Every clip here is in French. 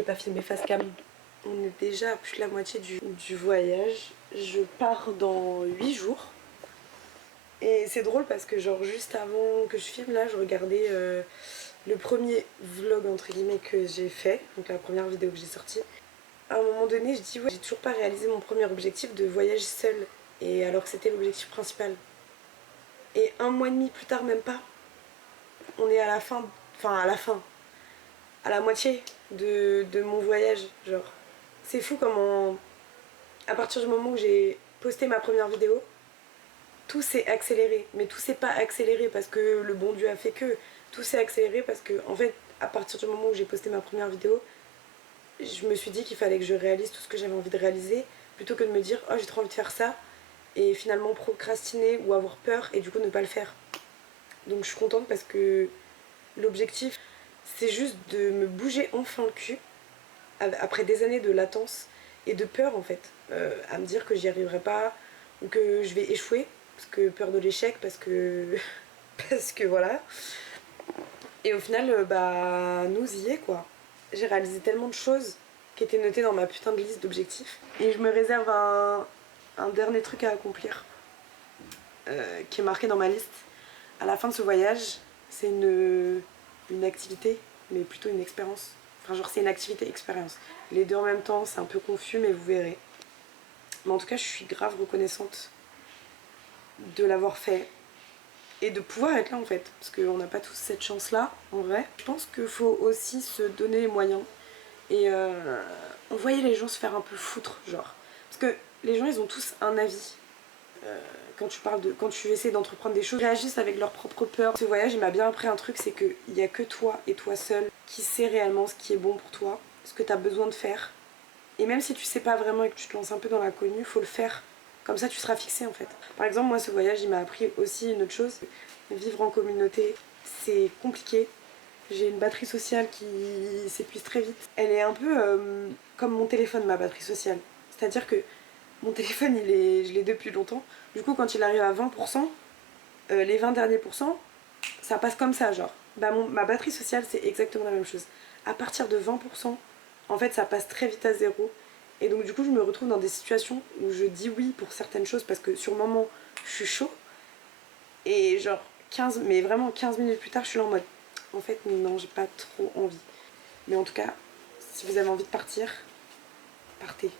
j'ai pas filmé face cam. On est déjà à plus de la moitié du voyage. Je pars dans 8 jours. Et c'est drôle parce que genre juste avant que je filme là, je regardais le premier vlog entre guillemets que j'ai fait, donc la première vidéo que j'ai sortie. À un moment donné, je dis ouais, j'ai toujours pas réalisé mon premier objectif de voyage seul. Et alors que c'était l'objectif principal. Et 1 mois et demi plus tard, même pas, on est à la fin, à la moitié de mon voyage. Genre, c'est fou comment, à partir du moment où j'ai posté ma première vidéo, tout s'est accéléré. Mais tout s'est pas accéléré parce que le bon Dieu a fait que. Tout s'est accéléré parce que, en fait, à partir du moment où j'ai posté ma première vidéo, je me suis dit qu'il fallait que je réalise tout ce que j'avais envie de réaliser, plutôt que de me dire oh j'ai trop envie de faire ça et finalement procrastiner ou avoir peur et du coup ne pas le faire. Donc je suis contente parce que l'objectif c'est juste de me bouger enfin le cul après des années de latence et de peur en fait, à me dire que j'y arriverai pas ou que je vais échouer, parce que peur de l'échec, parce que parce que voilà. Et au final bah nous y est quoi. J'ai réalisé tellement de choses qui étaient notées dans ma putain de liste d'objectifs. Et je me réserve un dernier truc à accomplir qui est marqué dans ma liste. À la fin de ce voyage, c'est une activité, mais plutôt une expérience. Enfin genre c'est une activité expérience. Les deux en même temps, c'est un peu confus mais vous verrez. Mais en tout cas je suis grave reconnaissante de l'avoir fait. Et de pouvoir être là en fait, parce qu'on n'a pas tous cette chance là en vrai. Je pense qu'il faut aussi se donner les moyens et envoyer les gens se faire un peu foutre genre. Parce que les gens ils ont tous un avis quand tu essaies d'entreprendre des choses, ils réagissent avec leur propre peur. Ce voyage il m'a bien appris un truc, c'est qu'il n'y a que toi et toi seul qui sais réellement ce qui est bon pour toi, ce que tu as besoin de faire. Et même si tu sais pas vraiment et que tu te lances un peu dans l'inconnu, faut le faire. Comme ça tu seras fixé en fait. Par exemple moi ce voyage il m'a appris aussi une autre chose. Vivre en communauté c'est compliqué. J'ai une batterie sociale qui s'épuise très vite. Elle est un peu comme mon téléphone, ma batterie sociale. C'est-à-dire que mon téléphone je l'ai depuis longtemps. Du coup quand il arrive à 20%, les 20 derniers pourcents, ça passe comme ça genre. Bah, ma batterie sociale c'est exactement la même chose. À partir de 20%, en fait ça passe très vite à zéro. Et donc du coup je me retrouve dans des situations où je dis oui pour certaines choses parce que sur le moment je suis chaud. Et genre 15 minutes plus tard je suis là en mode en fait non j'ai pas trop envie. Mais en tout cas si vous avez envie de partir, partez.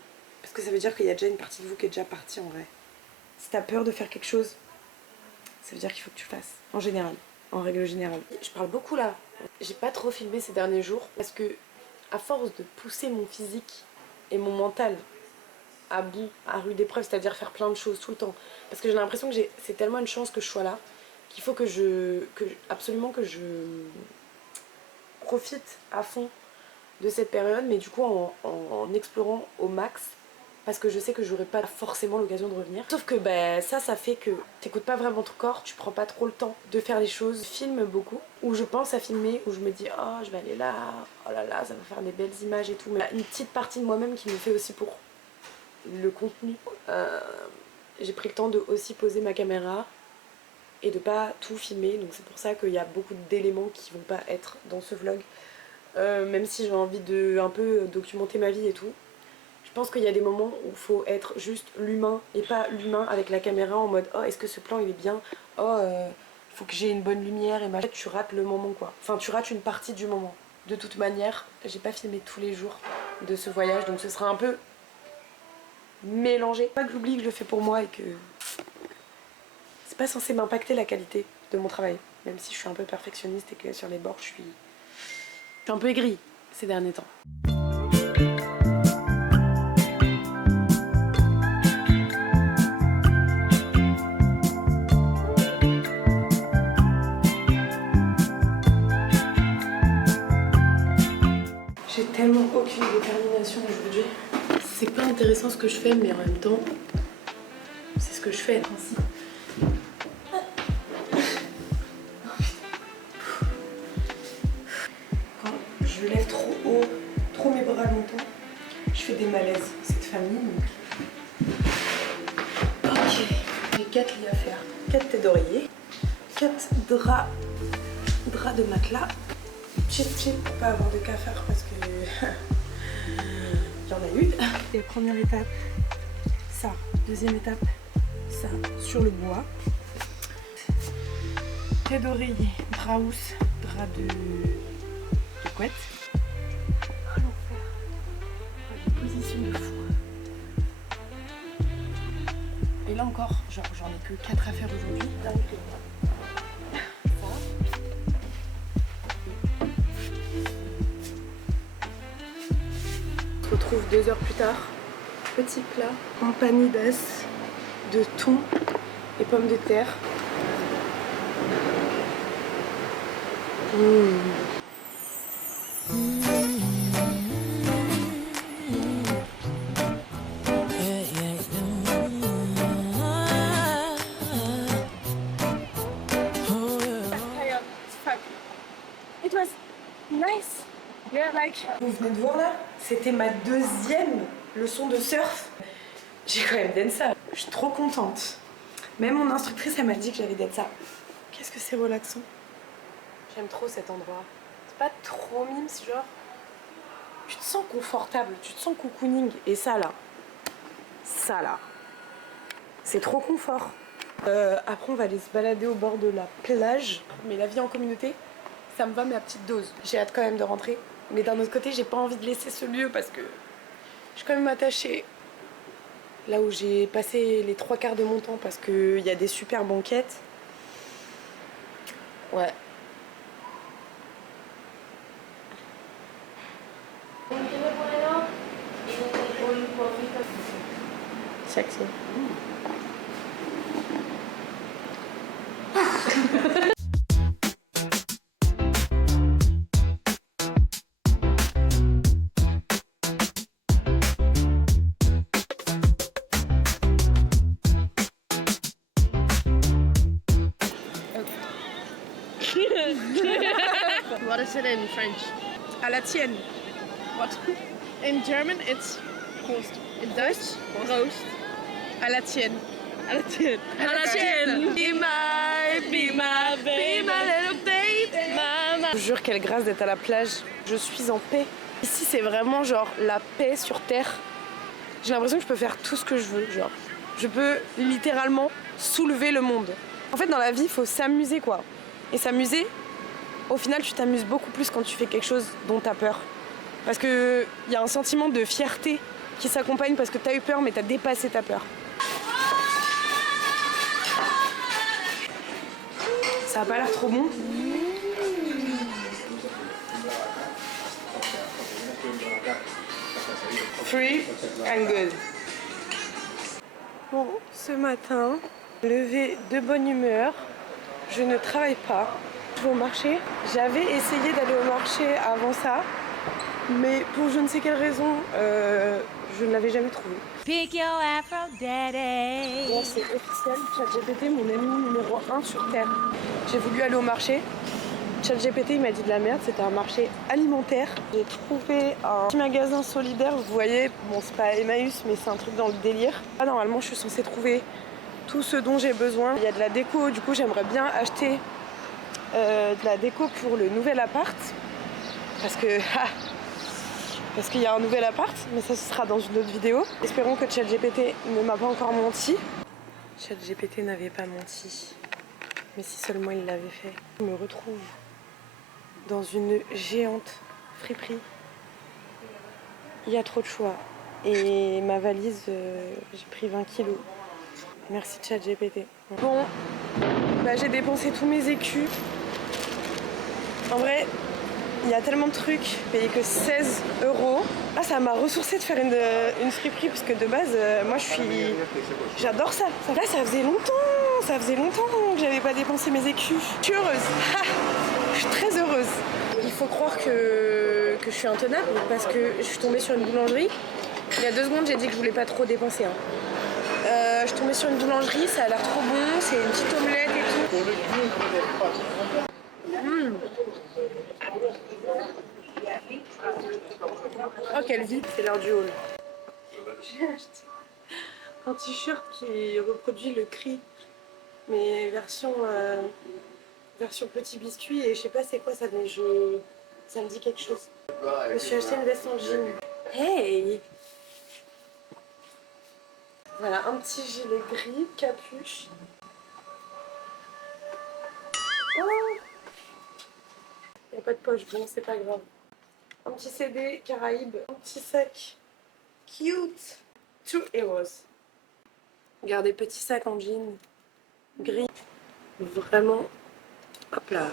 Parce que ça veut dire qu'il y a déjà une partie de vous qui est déjà partie en vrai. Si t'as peur de faire quelque chose, ça veut dire qu'il faut que tu le fasses. En général, en règle générale. Je parle beaucoup là. J'ai pas trop filmé ces derniers jours parce que à force de pousser mon physique et mon mental à bout, à rude épreuve, c'est-à-dire faire plein de choses tout le temps. Parce que j'ai l'impression que c'est tellement une chance que je sois là qu'il faut absolument que je profite à fond de cette période, mais du coup en explorant au max, parce que je sais que j'aurai pas forcément l'occasion de revenir. Sauf que ça fait que t'écoutes pas vraiment ton corps, tu prends pas trop le temps de faire les choses. Je filme beaucoup, où je pense à filmer, où je me dis oh je vais aller là, oh là là ça va faire des belles images et tout, mais une petite partie de moi-même qui me fait aussi pour le contenu. J'ai pris le temps de aussi poser ma caméra et de pas tout filmer, donc c'est pour ça qu'il y a beaucoup d'éléments qui vont pas être dans ce vlog, même si j'ai envie de un peu documenter ma vie et tout. Je pense qu'il y a des moments où il faut être juste l'humain et pas l'humain avec la caméra en mode oh est-ce que ce plan il est bien, oh faut que j'ai une bonne lumière et machin. Tu rates le moment quoi, enfin tu rates une partie du moment. De toute manière j'ai pas filmé tous les jours de ce voyage, donc ce sera un peu mélangé. Pas que j'oublie que je le fais pour moi et que c'est pas censé m'impacter la qualité de mon travail, même si je suis un peu perfectionniste et que sur les bords je suis un peu aigrie ces derniers temps. J'ai tellement aucune détermination aujourd'hui. C'est pas intéressant ce que je fais, mais en même temps c'est ce que je fais ainsi. Quand je lève trop haut, trop mes bras longtemps, je fais des malaises. Cette famille donc. Ok, j'ai 4 lits à faire. 4 têtes d'oreiller, 4 draps de matelas. Cheat pour pas avoir de cafard parce que en a une. Et première étape, ça. Deuxième étape, ça, sur le bois. Thé d'oreiller, drap housse, drap de couette. Oh l'enfer. Oh, les positions de fou. Et là encore, genre j'en ai que 4 à faire aujourd'hui. On se retrouve 2 heures plus tard. Petit plat en panidas de thon et pommes de terre. It was nice. Yeah, like. Vous venez de voir là, c'était ma 2e leçon de surf. J'ai quand même dansé ça. Je suis trop contente. Même mon instructrice, elle m'a dit que j'avais dansé ça. Qu'est-ce que c'est relaxant. J'aime trop cet endroit. C'est pas trop mimes, genre. Tu te sens confortable, tu te sens cocooning. Et ça là, c'est trop confort. Après, on va aller se balader au bord de la plage. Mais la vie en communauté, ça me va, mais à petite dose. J'ai hâte quand même de rentrer. Mais d'un autre côté, j'ai pas envie de laisser ce lieu parce que je suis quand même attachée là où j'ai passé les 3/4 de mon temps parce qu'il y a des super banquettes. Ouais. Sexy. What is it in French? À la tienne. What? In German, it's Prost. In Dutch, Proost. À la tienne. À la tienne. À la tienne. Be my little baby. Mama. Je vous jure, quelle grâce d'être à la plage. Je suis en paix. Ici, c'est vraiment genre la paix sur terre. J'ai l'impression que je peux faire tout ce que je veux. Genre, je peux littéralement soulever le monde. En fait, dans la vie, il faut s'amuser, quoi. Et s'amuser, au final, tu t'amuses beaucoup plus quand tu fais quelque chose dont tu as peur. Parce qu'il y a un sentiment de fierté qui s'accompagne parce que tu as eu peur, mais tu as dépassé ta peur. Ça a pas l'air trop bon. Free and good. Bon, ce matin, levé de bonne humeur, je ne travaille pas. Je vais au marché. J'avais essayé d'aller au marché avant ça, mais pour je ne sais quelle raison, je ne l'avais jamais trouvé. Pick your Afro daddy. Bon, c'est officiel, ChatGPT, mon ami numéro 1 sur Terre. J'ai voulu aller au marché. ChatGPT, il m'a dit de la merde, c'était un marché alimentaire. J'ai trouvé un petit magasin solidaire, vous voyez, bon c'est pas Emmaüs, mais c'est un truc dans le délire. Là, normalement, je suis censée trouver tout ce dont j'ai besoin. Il y a de la déco, du coup, j'aimerais bien acheter de la déco pour le nouvel appart. Parce qu'il y a un nouvel appart, mais ça ce sera dans une autre vidéo. Espérons que ChatGPT ne m'a pas encore menti. ChatGPT n'avait pas menti, mais si seulement il l'avait fait. Je me retrouve dans une géante friperie. Il y a trop de choix. Et ma valise, j'ai pris 20 kilos. Merci ChatGPT. Bon, bah, j'ai dépensé tous mes écus. En vrai, il y a tellement de trucs, payé que 16 €. Ah, ça m'a ressourcé de faire une friperie parce que de base, moi j'adore ça. Là, ça faisait longtemps que j'avais pas dépensé mes écus. Je suis heureuse. Ha, je suis très heureuse. Il faut croire que je suis intenable parce que je suis tombée sur une boulangerie. Il y a 2 secondes, j'ai dit que je voulais pas trop dépenser. Je suis tombée sur une boulangerie, ça a l'air trop bon, c'est une petite omelette et tout. Oh, quelle vie! C'est l'heure du haul. J'ai acheté un t-shirt qui reproduit le cri, mais version petit biscuit, et je sais pas c'est quoi ça, mais ça me dit quelque chose. Je me suis acheté une veste en jean. Hey! Voilà, un petit gilet gris, capuche. Oh, il n'y a pas de poche, bon c'est pas grave. Un petit CD Caraïbes, un petit sac cute. 2 €. Regardez, petit sac en jean gris. Vraiment, hop là.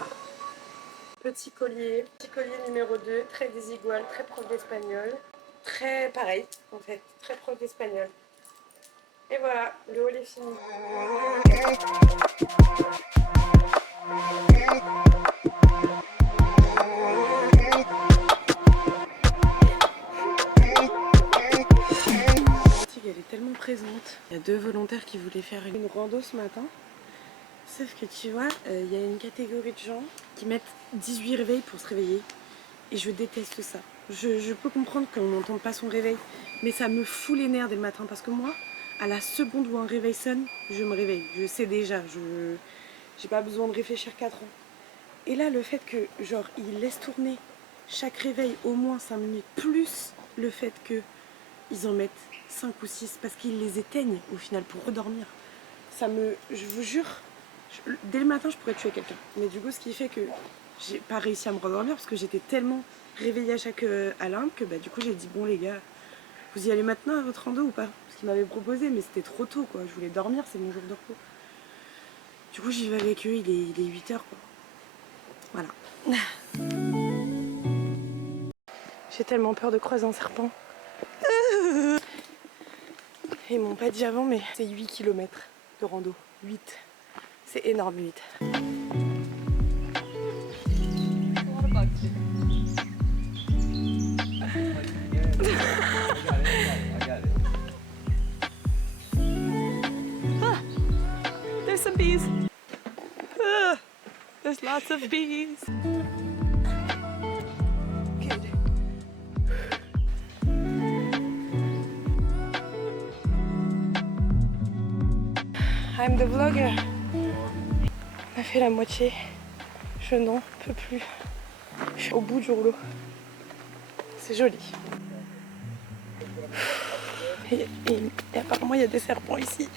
Petit collier numéro 2, très désigual, très proche d'espagnol. Très pareil, en fait, très proche d'espagnol. Et voilà, le haul est fini. Elle est tellement présente. Il y a 2 volontaires qui voulaient faire une rando ce matin. Sauf que tu vois, il y a une catégorie de gens qui mettent 18 réveils pour se réveiller. Et je déteste ça. Je peux comprendre qu'on n'entende pas son réveil, mais ça me fout les nerfs dès le matin. Parce que moi, à la seconde où un réveil sonne, je me réveille. Je sais déjà, j'ai pas besoin de réfléchir 4 ans. Et là, le fait que, genre, ils laissent tourner chaque réveil au moins 5 minutes, plus le fait qu'ils en mettent 5 ou 6 parce qu'ils les éteignent au final pour redormir. Je vous jure, dès le matin je pourrais tuer quelqu'un. Mais du coup ce qui fait que j'ai pas réussi à me rendormir parce que j'étais tellement réveillée à chaque alarme que bah, du coup j'ai dit bon les gars, vous y allez maintenant à votre rando ou pas? Parce qu'ils m'avaient proposé mais c'était trop tôt quoi, je voulais dormir, c'est mon jour de repos. Du coup j'y vais avec eux, il est 8 h quoi. Voilà. J'ai tellement peur de croiser un serpent. Ils m'ont pas dit avant, mais c'est 8 km de rando. 8. C'est énorme, 8. Ah, there's some bees. Ah, there's lots of bees. Good. I'm the vlogger. On a fait la moitié. Je n'en peux plus. Je suis au bout du rouleau. C'est joli. Et apparemment il y a des serpents ici.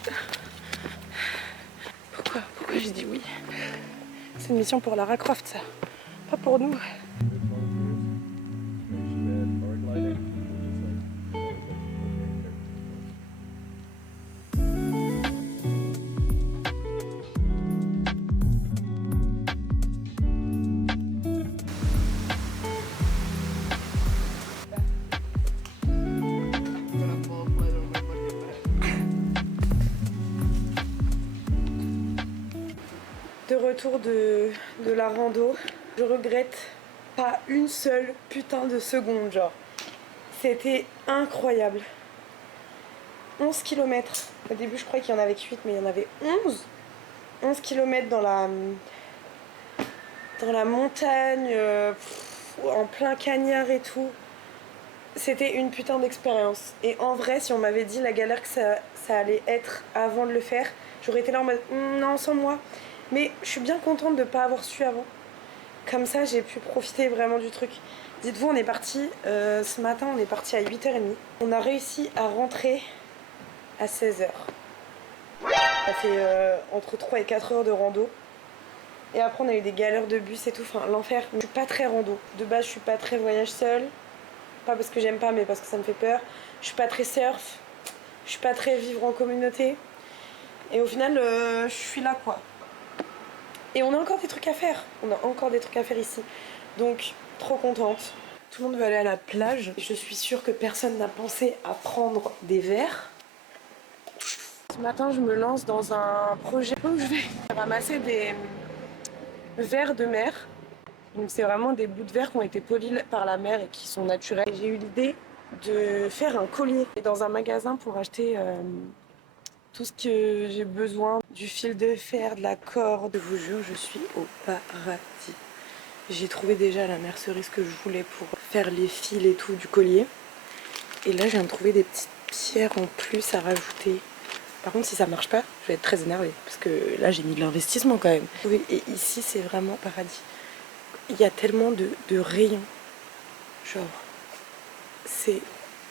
Pourquoi j'ai dit oui? C'est une mission pour Lara Croft ça. Pas pour nous. De retour de la rando, je regrette pas une seule putain de seconde, genre. C'était incroyable. 11 km. Au début, je croyais qu'il y en avait que 8, mais il y en avait 11. 11 km dans la montagne, en plein cagnard et tout. C'était une putain d'expérience. Et en vrai, si on m'avait dit la galère que ça allait être avant de le faire, j'aurais été là en mode non, sans moi. Mais je suis bien contente de ne pas avoir su avant. Comme ça, j'ai pu profiter vraiment du truc. Dites-vous, on est parti, ce matin, on est parti à 8h30. On a réussi à rentrer à 16h. Ça fait entre 3 et 4 heures de rando. Et après, on a eu des galères de bus et tout. Enfin, l'enfer. Je suis pas très rando. De base, je suis pas très voyage seul. Pas parce que j'aime pas, mais parce que ça me fait peur. Je suis pas très surf. Je suis pas très vivre en communauté. Et au final, je suis là, quoi. Et on a encore des trucs à faire. On a encore des trucs à faire ici. Donc, trop contente. Tout le monde veut aller à la plage. Je suis sûre que personne n'a pensé à prendre des verres. Ce matin, je me lance dans un projet où je vais ramasser des verres de mer. Donc, c'est vraiment des bouts de verre qui ont été polis par la mer et qui sont naturels. J'ai eu l'idée de faire un collier dans un magasin pour acheter tout ce que j'ai besoin, du fil de fer, de la corde. Je vous jure, je suis au paradis. J'ai trouvé déjà la mercerie ce que je voulais pour faire les fils et tout du collier. Et là, je viens de trouver des petites pierres en plus à rajouter. Par contre, si ça marche pas, je vais être très énervée parce que là, j'ai mis de l'investissement quand même. Et ici, c'est vraiment paradis. Il y a tellement de rayons. Genre, c'est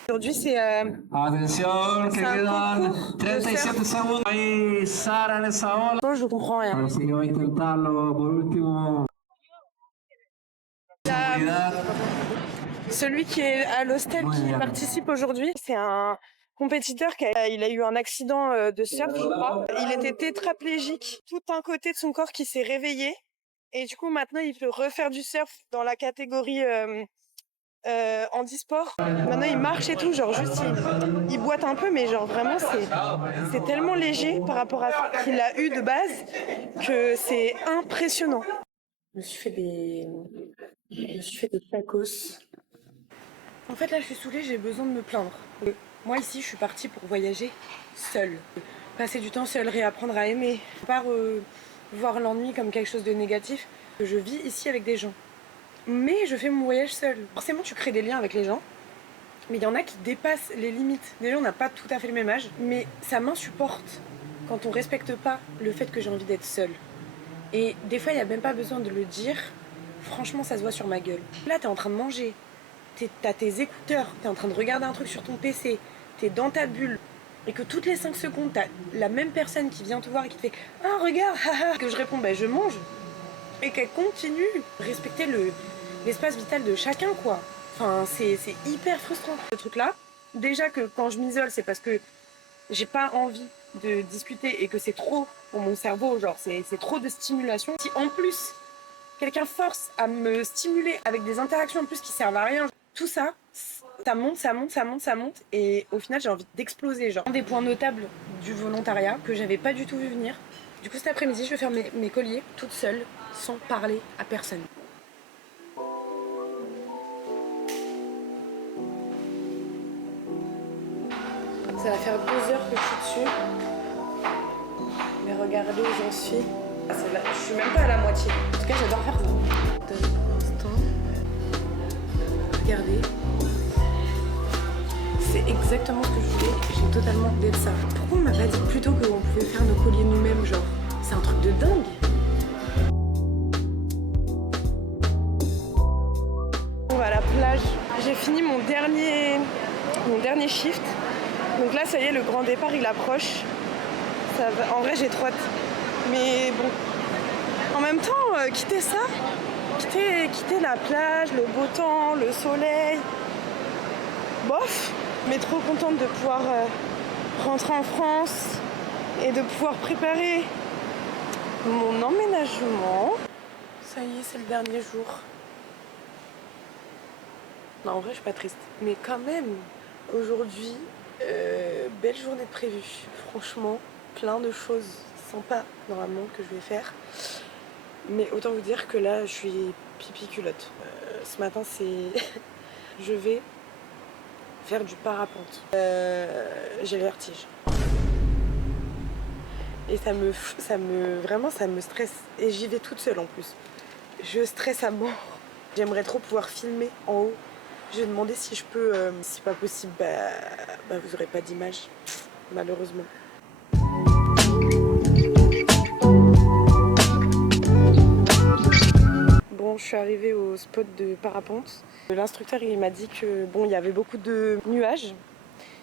Aujourd'hui, c'est Atención, que C'est un quedan concours de 37 segundos. Ahí Sara en esa ola. je comprends rien. Así que va a intentarlo por último. Seguridad. Celui qui est à l'hostel qui participe aujourd'hui, c'est un compétiteur il a eu un accident de surf, je crois. Il était tétraplégique, tout un côté de son corps qui s'est réveillé. Et du coup, maintenant, il peut refaire du surf dans la catégorie handisport. Maintenant, il marche et tout, genre juste, il boite un peu, mais genre vraiment, c'est tellement léger par rapport à ce qu'il a eu de base que c'est impressionnant. Je me suis fait des tacos. En fait, là, je suis saoulée, j'ai besoin de me plaindre. Moi, ici, je suis partie pour voyager seule. Passer du temps seule, réapprendre à aimer. Pas voir l'ennui comme quelque chose de négatif. Je vis ici avec des gens. Mais je fais mon voyage seule. Forcément, tu crées des liens avec les gens. Mais il y en a qui dépassent les limites. Déjà, on n'a pas tout à fait le même âge. Mais ça m'insupporte quand on respecte pas le fait que j'ai envie d'être seule. Et des fois, il n'y a même pas besoin de le dire. Franchement, ça se voit sur ma gueule. Là, t'es en train de manger. T'as tes écouteurs, t'es en train de regarder un truc sur ton PC, t'es dans ta bulle, et que toutes les 5 secondes, t'as la même personne qui vient te voir et qui te fait « Ah, regarde, haha !» que je réponds « Ben, je mange !» et qu'elle continue. Respecter l'espace vital de chacun, quoi. Enfin, c'est hyper frustrant, ce truc-là. Déjà que quand je m'isole, c'est parce que j'ai pas envie de discuter et que c'est trop pour mon cerveau, genre c'est trop de stimulation. Si en plus, quelqu'un force à me stimuler avec des interactions en plus qui servent à rien, tout ça, ça monte, et au final j'ai envie d'exploser. Genre, un des points notables du volontariat que j'avais pas du tout vu venir. Du coup, cet après-midi, je vais faire mes colliers toute seule, sans parler à personne. Ça va faire 2 heures que je suis dessus. Mais regardez où j'en suis. Je suis même pas à la moitié. En tout cas, j'adore faire ça. Regardez. C'est exactement ce que je voulais. J'ai totalement oublié de ça. Pourquoi on m'a pas dit plus tôt qu'on pouvait faire nos colliers nous-mêmes, genre? C'est un truc de dingue. On va à la plage. J'ai fini mon dernier shift. Donc là, ça y est, le grand départ, il approche. En vrai, j'ai trop hâte. Mais bon, en même temps, quitter ça, quitter la plage, le beau temps, le soleil, bof. Mais trop contente de pouvoir rentrer en France et de pouvoir préparer mon emménagement. Ça y est, c'est le dernier jour. Non, en vrai, je suis pas triste. Mais quand même, aujourd'hui, belle journée de prévue. Franchement, plein de choses sympas normalement que je vais faire. Mais autant vous dire que là, je suis pipi culotte. Ce matin, je vais faire du parapente. J'ai le vertige. Et vraiment, ça me stresse. Et j'y vais toute seule en plus. Je stresse à mort. J'aimerais trop pouvoir filmer en haut. J'ai demandé si je peux, si c'est pas possible, vous aurez pas d'image, malheureusement. Bon, je suis arrivée au spot de parapente. L'instructeur, il m'a dit que bon, il y avait beaucoup de nuages,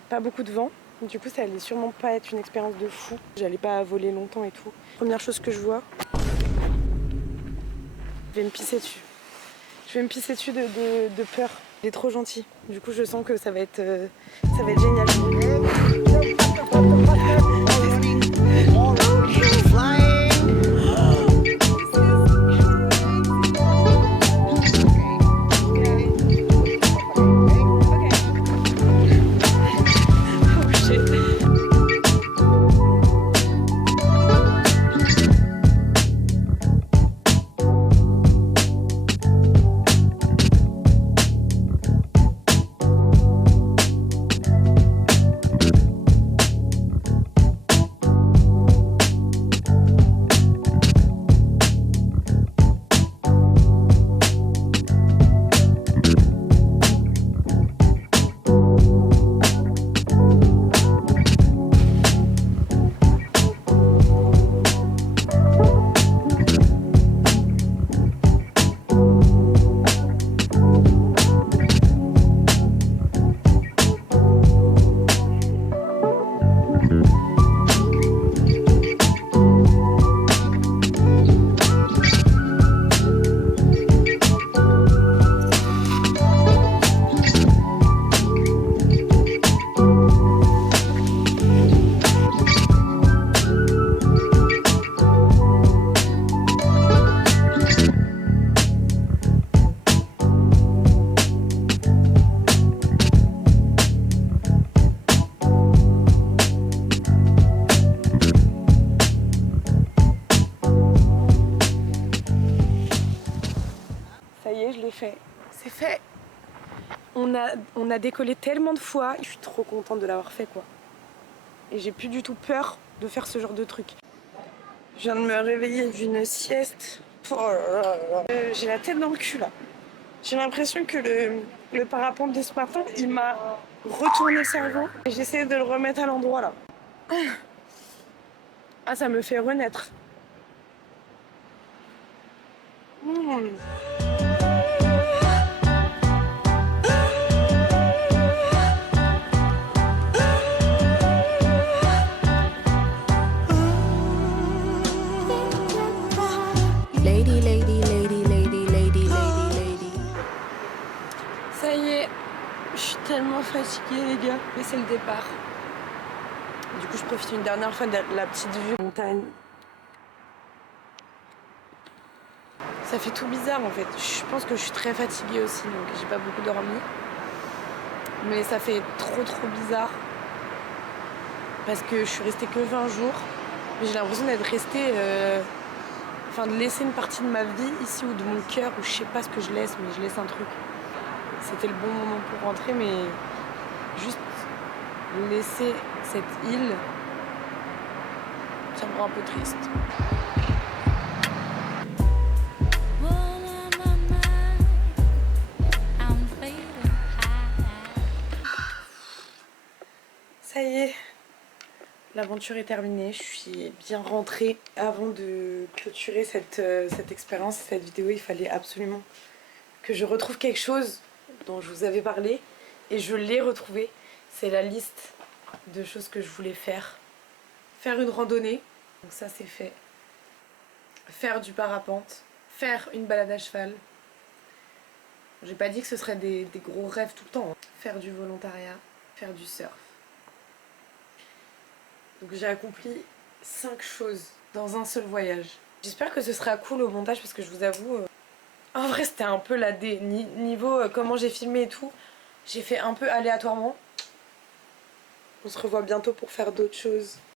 pas beaucoup de vent. Du coup, ça allait sûrement pas être une expérience de fou. J'allais pas voler longtemps et tout. Première chose que je vois, je vais me pisser dessus. Je vais me pisser dessus de peur. Il est trop gentil. Du coup, je sens que ça va être génial. l'ai fait. C'est fait. On a décollé tellement de fois. Je suis trop contente de l'avoir fait quoi. Et j'ai plus du tout peur de faire ce genre de truc. Je viens de me réveiller d'une sieste. Oh là là là. J'ai la tête dans le cul là. J'ai l'impression que le parapente de ce matin, il m'a retourné le cerveau. Et j'essaie de le remettre à l'endroit là. Ah, ça me fait renaître. Lady, lady, lady, lady, lady, lady, lady. Ça y est, je suis tellement fatiguée les gars. Mais c'est le départ. Du coup, je profite une dernière fois de la petite vue montagne. Ça fait tout bizarre en fait. Je pense que je suis très fatiguée aussi, donc j'ai pas beaucoup dormi. Mais ça fait trop bizarre. Parce que je suis restée que 20 jours. Mais j'ai l'impression d'être restée... Enfin, de laisser une partie de ma vie ici ou de mon cœur, ou je sais pas ce que je laisse, mais je laisse un truc. C'était le bon moment pour rentrer, mais juste laisser cette île, ça me rend un peu triste. Ça y est, l'aventure est terminée, je suis bien rentrée. Avant de clôturer cette expérience, cette vidéo, il fallait absolument que je retrouve quelque chose dont je vous avais parlé. Et je l'ai retrouvé, c'est la liste de choses que je voulais faire. Faire une randonnée, donc ça c'est fait. Faire du parapente, faire une balade à cheval. J'ai pas dit que ce serait des gros rêves tout le temps. Faire du volontariat, faire du surf. Donc j'ai accompli 5 choses dans un seul voyage. J'espère que ce sera cool au montage parce que je vous avoue, en vrai c'était un peu la dé. Niveau comment j'ai filmé et tout, j'ai fait un peu aléatoirement. On se revoit bientôt pour faire d'autres choses.